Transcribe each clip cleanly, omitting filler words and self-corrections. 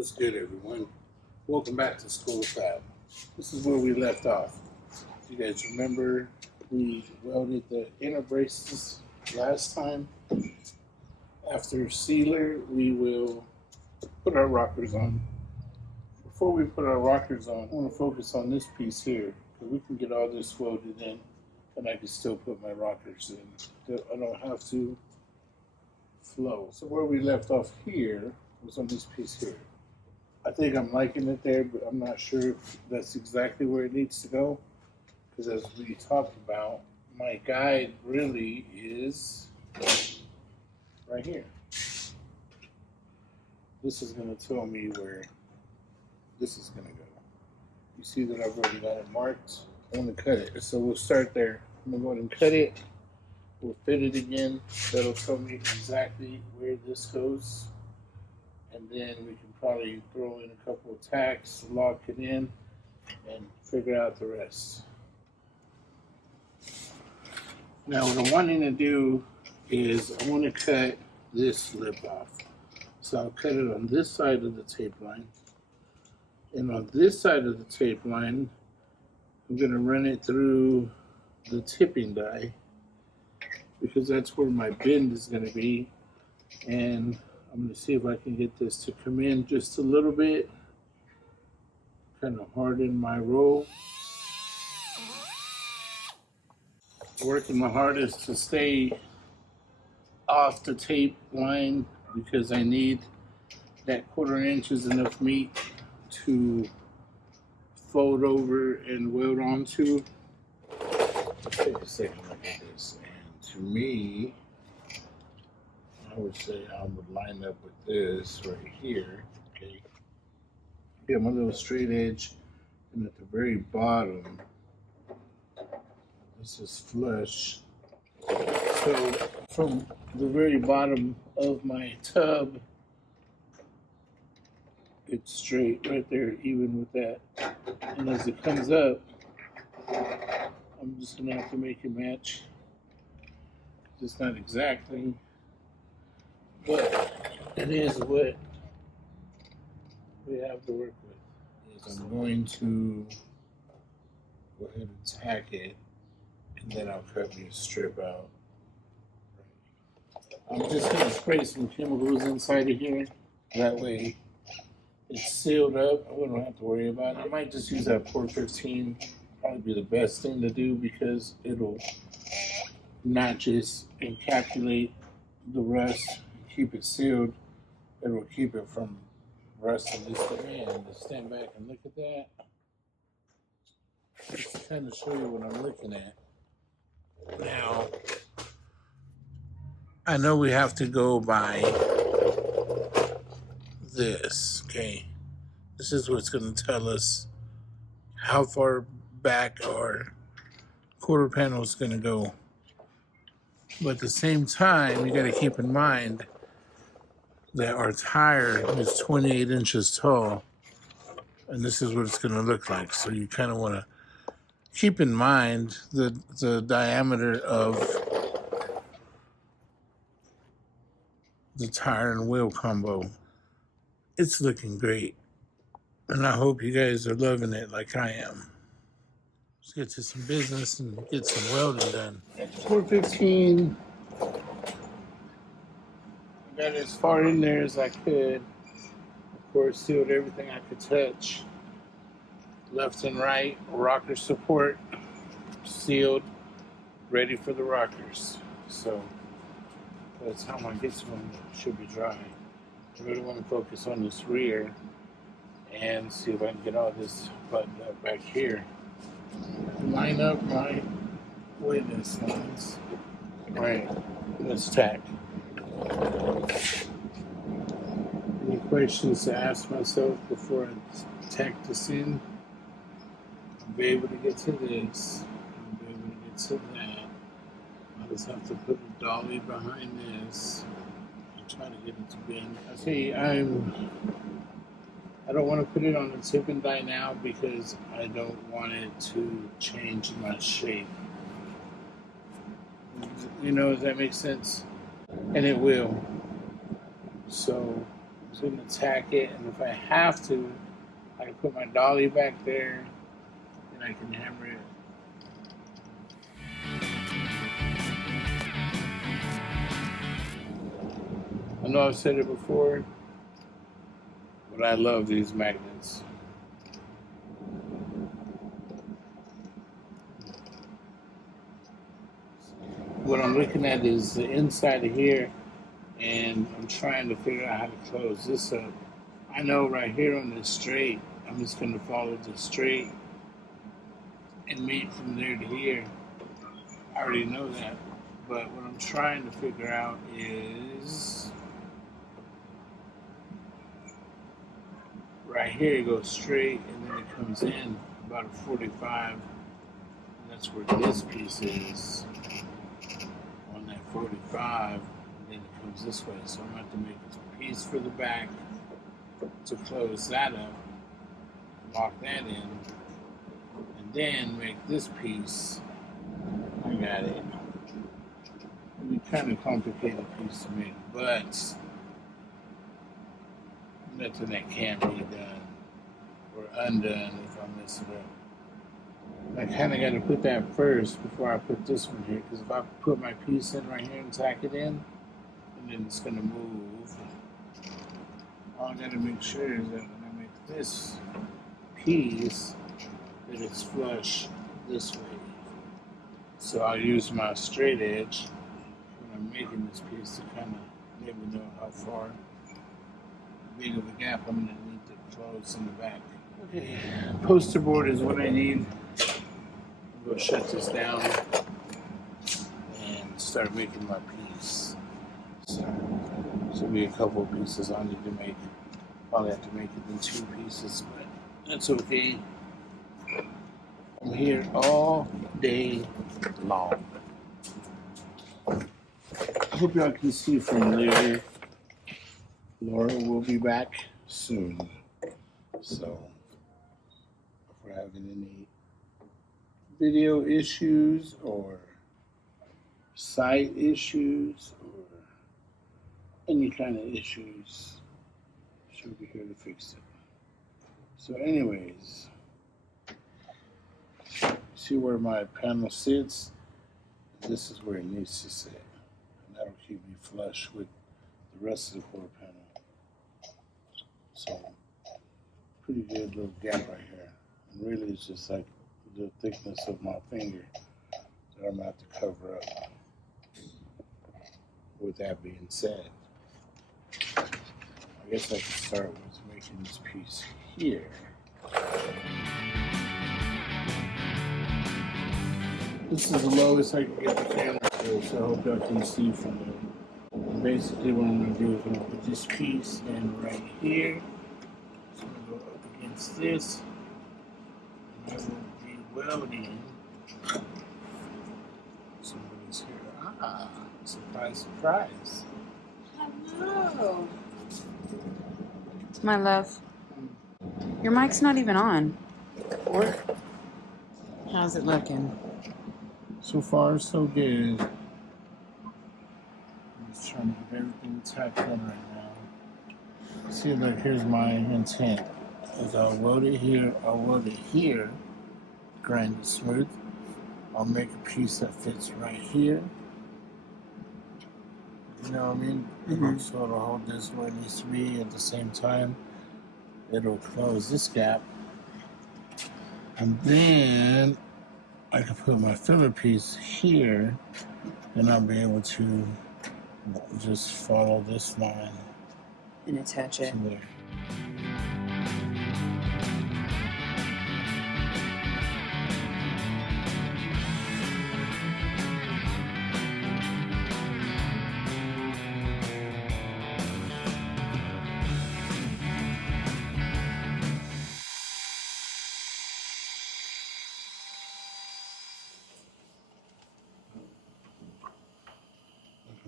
What's good, everyone? Welcome back to School of Fab. This is where we left off. If you guys remember, we welded the inner braces last time. After sealer, we will put our rockers on. Before we put our rockers on, I want to focus on this piece here, because we can get all this welded in, and I can still put my rockers in. I don't have to flow. So where we left off here was on this piece here. I think I'm liking it there, but I'm not sure if that's exactly where it needs to go. Because as we talked about, my guide really is right here. This is going to tell me where this is going to go. You see that I've already got it marked. I want to cut it. So we'll start there. I'm going to go ahead and cut it. We'll fit it again. That'll tell me exactly where this goes. And then we can probably throw in a couple of tacks, lock it in, and figure out the rest. Now what I'm wanting to do is I want to cut this lip off. So I'll cut it on this side of the tape line. And on this side of the tape line, I'm going to run it through the tipping die, because that's where my bend is going to be. And I'm going to see if I can get this to come in just a little bit, kind of harden my roll. Working my hardest to stay off the tape line, because I need that 1/4 inch is enough meat to fold over and weld onto. Let's take a second look at this. And to me, I would say I would line up with this right here. Okay. Get my little straight edge, and at the very bottom, this is flush. So from the very bottom of my tub, it's straight right there, even with that. And as it comes up, I'm just gonna have to make it match. It's not exactly, but it is what we have to work with. Is I'm going to go ahead and tack it, and then I'll cut me a strip out. I'm just going to spray some chemicals inside of here. That way it's sealed up. I wouldn't have to worry about it. I might just use that Port 15. Probably be the best thing to do, because it'll not just encapsulate the rust, keep it sealed. It will keep it from rusting. Just to stand back and look at that. Just to kind of show you what I'm looking at. Now, I know we have to go by this, okay? This is what's going to tell us how far back our 1/4 panel is going to go. But at the same time, you got to keep in mind that our tire is 28 inches tall, and this is what it's going to look like. So you kind of want to keep in mind the diameter of the tire and wheel combo. It's looking great, and I hope you guys are loving it like I am. Let's get to some business and get some welding done. 415. I got as far in there as I could. Of course, sealed everything I could touch. Left and right, rocker support sealed, ready for the rockers. So by the time I get to them, it should be dry. I really want to focus on this rear and see if I can get all this buttoned up back here. Line up my witness lines. Right, let's tack. Any questions to ask myself before I tack this in? I'll be able to get to this. I'll be able to get to that. I just have to put a dolly behind this and try to get it to bend. I see, I don't want to put it on the tipping die now, because I don't want it to change my shape. You know, does that make sense? And it will. So just gonna tack it, and if I have to, I can put my dolly back there, and I can hammer it. I know I've said it before, but I love these magnets. What I'm looking at is the inside of here, and I'm trying to figure out how to close this up. I know right here on this straight, I'm just going to follow the straight and meet from there to here. I already know that, but what I'm trying to figure out is right here it goes straight, and then it comes in about a 45, and that's where this piece is on that 45, and then it comes this way. So I'm going to have to make a piece for the back to close that up, lock that in, and then make this piece. I got it. It'd be kind of complicated piece to make, but nothing that can't be done or undone if I mess it up. I kind of got to put that first before I put this one here, because if I put my piece in right here and tack it in, and then it's going to move, all I got to make sure is that when I make this piece, that it's flush this way. So I'll use my straight edge when I'm making this piece to kind of let me know how far big of a gap I'm going to need to close in the back. Okay, poster board is what I need. I'm going to shut this down and start making my piece. So there'll be a couple of pieces I need to make. Probably have to make it in 2 pieces, but that's okay. I'm here all day long. I hope y'all can see from there. Laura will be back soon. So if we're having any video issues or site issues or any kind of issues, she'll be here to fix it. So anyways, see where my panel sits? This is where it needs to sit. And that'll keep me flush with the rest of the floor panel. So, pretty good little gap right here. And really it's just like the thickness of my finger that I'm going to have to cover up. With that being said, I guess I can start with making this piece here. This is the lowest I can get the camera to, so I hope y'all can see from there. Basically what I'm going to do is I'm going to put this piece in right here. So I'm going to go up against this. And I will be welding. Somebody's here. Ah, surprise, surprise. Hello. My love. Your mic's not even on. What? How's it looking? So far, so good. I'm just trying to get everything tacked on right now. See, look, here's my intent. Is I'll weld it here, grind it smooth. I'll make a piece that fits right here. You know what I mean? Mm-hmm. So it'll hold this where it needs to be. At the same time, it'll close this gap. And then I can put my filler piece here, and I'll be able to just follow this line And attach it. to there.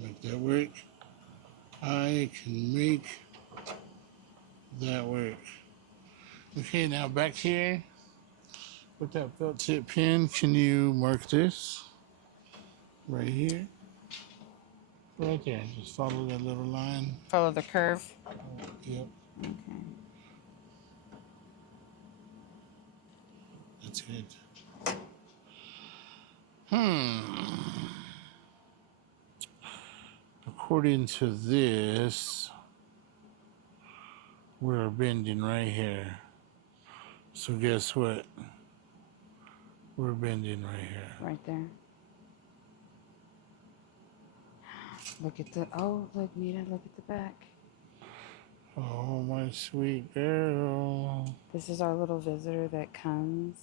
Make that work. I can make that work. Okay, now back here with that felt tip pen, can you mark this right here? Right there. Just follow that little line. Follow the curve. Yep. Okay. That's good. According to this, we're bending right here. So guess what? We're bending right here. Right there. Look at the, oh, look, Nita, look at the back. Oh, my sweet girl. This is our little visitor that comes,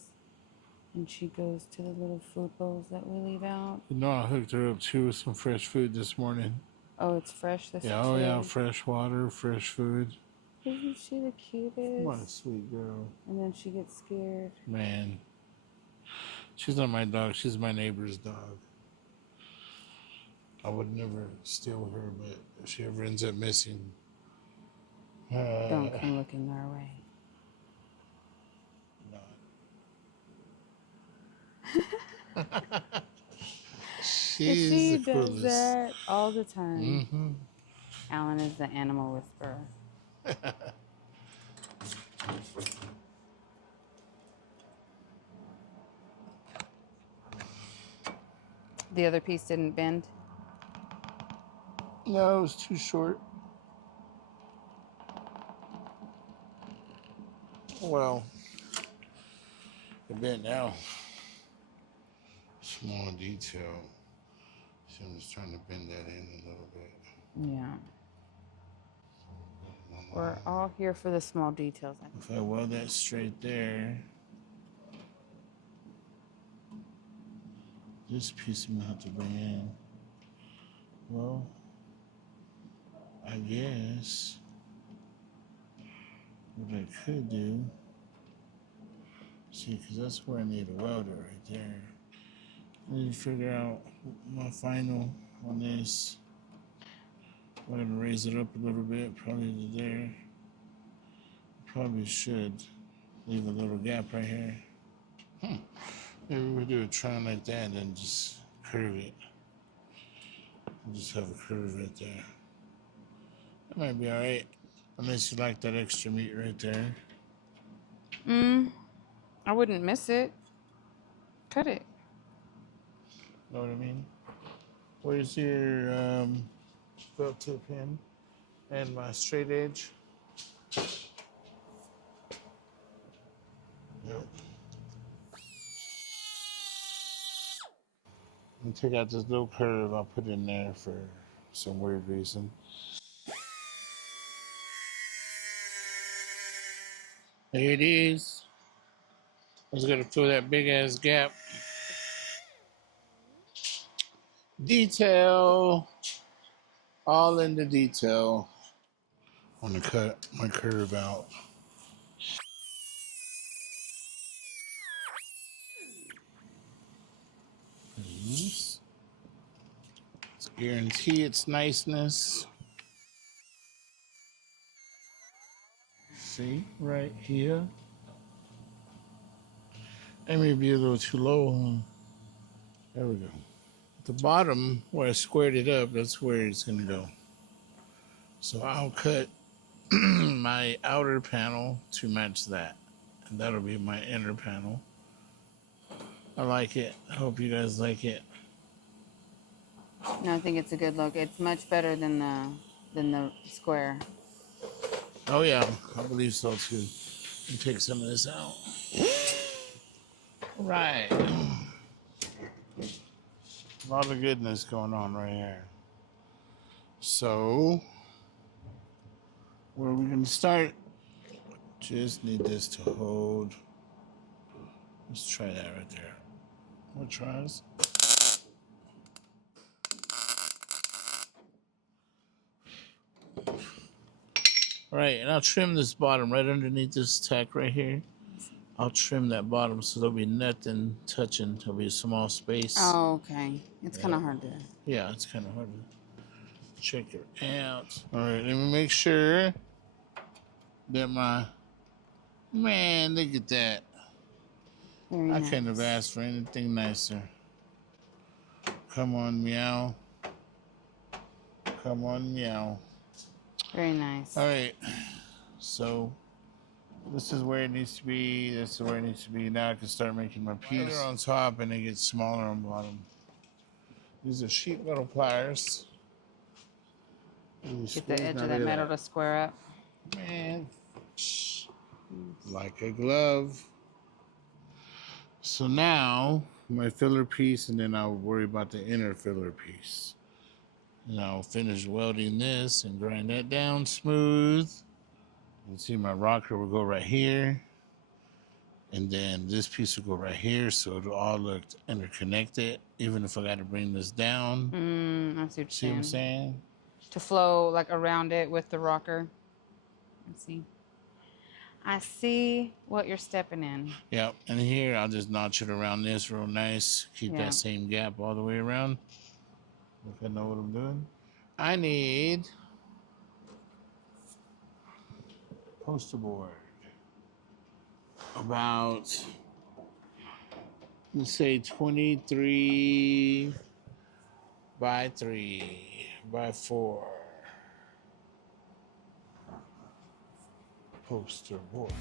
and she goes to the little food bowls that we leave out. You know, I hooked her up too with some fresh food this morning. Oh, it's fresh this Yeah, oh yeah, fresh water, fresh food. Isn't she the cutest? What a sweet girl. And then she gets scared. Man. She's not my dog, she's my neighbor's dog. I would never steal her, but if she ever ends up missing. Don't come looking our way. Not. She does that all the time. Mm-hmm. Alan is the animal whisperer. The other piece didn't bend? No, it was too short. Well, it bent now. Small detail. So I'm just trying to bend that in a little bit. Yeah. We're all here for the small details. If I weld that straight there, this piece I'm gonna have to bring in. Well, I guess what I could do, see, because that's where I need a welder right there. I need to figure out my final on this. I'm gonna raise it up a little bit, probably to there. Probably should leave a little gap right here. Maybe we'll do a try like that and just curve it. Just have a curve right there. That might be alright. Unless you like that extra meat right there. I wouldn't miss it. Cut it. Know what I mean? Where's your felt tip pin and my straight edge? Yep. And take out this little curve I put in there for some weird reason. There it is. I was gonna fill that big ass gap. Detail. All in the detail. I want to cut my curve out. Let's guarantee its niceness. See, right here. That may be a little too low, huh? There we go. At the bottom, where I squared it up, that's where it's gonna go. So I'll cut my outer panel to match that. And that'll be my inner panel. I like it. I hope you guys like it. No, I think it's a good look. It's much better than the square. Oh yeah, I believe so too. Let me take some of this out. Right. A lot of goodness going on right here. So, where are we gonna start? Just need this to hold. Let's try that right there. What tries? All right, and I'll trim this bottom right underneath this tack right here. I'll trim that bottom so there'll be nothing touching. There'll be a small space. Oh, okay. It's kind of hard to... Yeah, it's kind of hard to check it out. All right, let me make sure that my... Man, look at that. Very I nice. couldn't have asked for anything nicer. Come on, meow. Come on, meow. Very nice. All right. So this is where it needs to be. This is where it needs to be. Now I can start making my piece. They're on top and they get smaller on bottom. These are sheet metal pliers. Get the edge of that metal to square up. Man, like a glove. So now my filler piece, and then I'll worry about the inner filler piece. And I'll finish welding this and grind that down smooth. You see my rocker will go right here. And then this piece will go right here, so it'll all look interconnected, even if I got to bring this down. I see what you're See what I'm saying? To flow like around it with the rocker. I see what you're stepping in. Yep, and here I'll just notch it around this real nice. Keep that same gap all the way around. Look, I know what I'm doing. I need poster board. About, let's say 23 by 3 by 4 poster board.